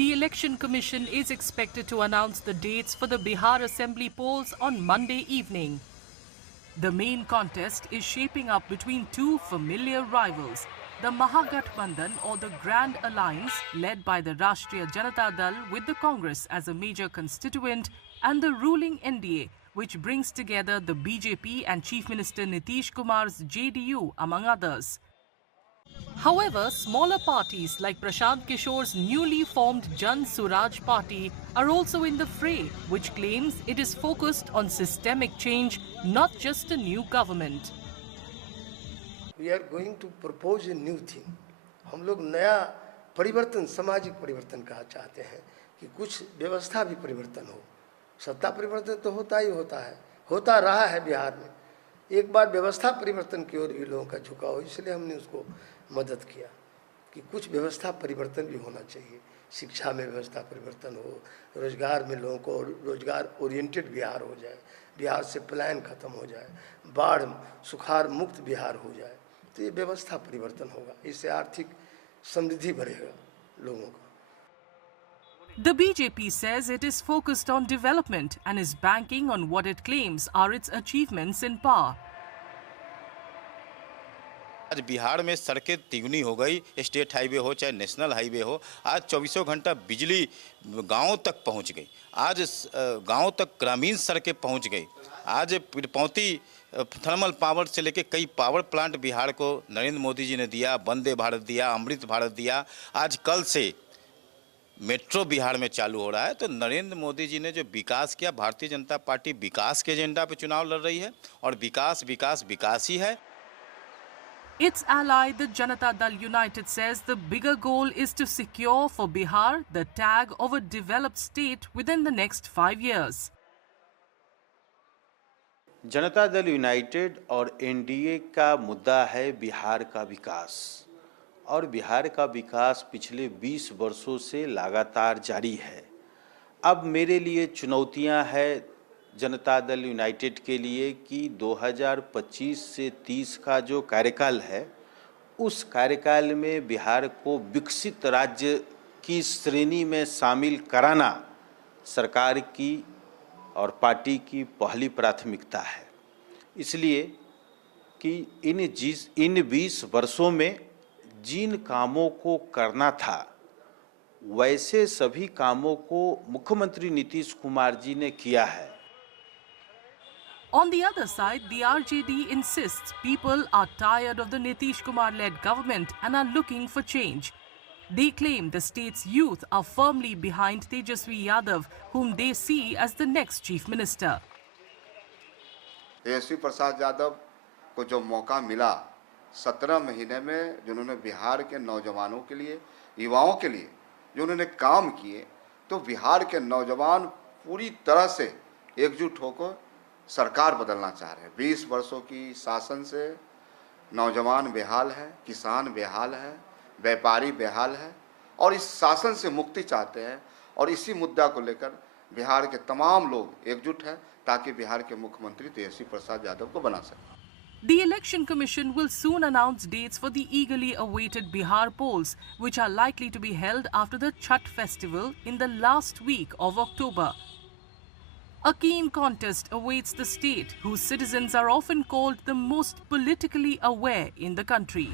The Election Commission is expected to announce the dates for the Bihar Assembly polls on Monday evening. The main contest is shaping up between two familiar rivals, the Mahagathbandhan or the Grand Alliance led by the Rashtriya Janata Dal with the Congress as a major constituent and the ruling NDA which brings together the BJP and Chief Minister Nitish Kumar's JDU among others. However, smaller parties like Prashant Kishore's newly formed Jan Suraj party are also in the fray, which claims it is focused on systemic change, not just a new government. We are going to propose a new thing. हम लोग नया परिवर्तन, सामाजिक परिवर्तन कहा चाहते हैं कि कुछ व्यवस्था भी परिवर्तन हो। सत्ता परिवर्तन तो होता ही होता है, होता रहा है बिहार में। एक बार व्यवस्था परिवर्तन की ओर भी लोगों का झुकाव हो, इसलिए हमने उसको मदद किया कि कुछ व्यवस्था परिवर्तन भी होना चाहिए। शिक्षा में व्यवस्था परिवर्तन हो, रोजगार में लोगों को रोजगार ओरिएंटेड बिहार हो जाए, बिहार से पलायन खत्म हो जाए, बाढ़ सुखाड़ मुक्त बिहार हो जाए, तो ये व्यवस्था परिवर्तन होगा। इससे आर्थिक समृद्धि बढ़ेगा लोगों का। The BJP says it is focused on development and is banking on what it claims are its achievements in power. आज बिहार में सड़कें तिगुनी हो गई, स्टेट हाईवे हो चाहे नेशनल हाईवे हो। आज 24 घंटा बिजली गांवों तक पहुंच गई। आज गांवों तक ग्रामीण सड़कें पहुंच गई। आज पीरपौती थर्मल पावर से लेके कई पावर प्लांट बिहार को नरेंद्र मोदी जी ने दिया, वंदे भारत दिया, अमृत भारत दिया। आज कल से मेट्रो बिहार में चालू हो रहा है। तो नरेंद्र मोदी जी ने जो विकास किया, भारतीय जनता पार्टी विकास के एजेंडा पे चुनाव लड़ रही है और विकास विकास विकास ही है। Its ally, the Janata Dal United, says the bigger goal is to secure for Bihar the tag of a developed state within the next 5 years. Janata Dal United और एनडीए का मुद्दा है बिहार का विकास, और बिहार का विकास पिछले 20 वर्षों से लगातार जारी है। अब मेरे लिए चुनौतियां हैं जनता दल यूनाइटेड के लिए कि 2025 से 30 का जो कार्यकाल है, उस कार्यकाल में बिहार को विकसित राज्य की श्रेणी में शामिल कराना सरकार की और पार्टी की पहली प्राथमिकता है। इसलिए कि इन 20 वर्षों में जिन कामों को करना था, वैसे सभी कामों को मुख्यमंत्री नीतीश कुमार जी ने किया है। On the other side, the RJD insists people are tired of the Nitish Kumar-led government and are looking for change. They claim the state's youth are firmly behind Tejaswi Yadav, whom they see as the next chief minister. Tejashwi Prasad Yadav को जो मौका मिला 17 महीने में, जिन्होंने बिहार के नौजवानों के लिए, युवाओं के लिए जो उन्होंने काम किए, तो बिहार के नौजवान पूरी तरह से एकजुट होकर सरकार बदलना चाह रहे हैं। 20 वर्षों की शासन से नौजवान बेहाल है, किसान बेहाल है, व्यापारी बेहाल है और इस शासन से मुक्ति चाहते हैं। और इसी मुद्दा को लेकर बिहार के तमाम लोग एकजुट हैं ताकि बिहार के मुख्यमंत्री तेजस्वी प्रसाद यादव को बना सकें। The Election Commission will soon announce dates for the eagerly awaited Bihar polls, which are likely to be held after the Chhath festival in the last week of October. A keen contest awaits the state, whose citizens are often called the most politically aware in the country.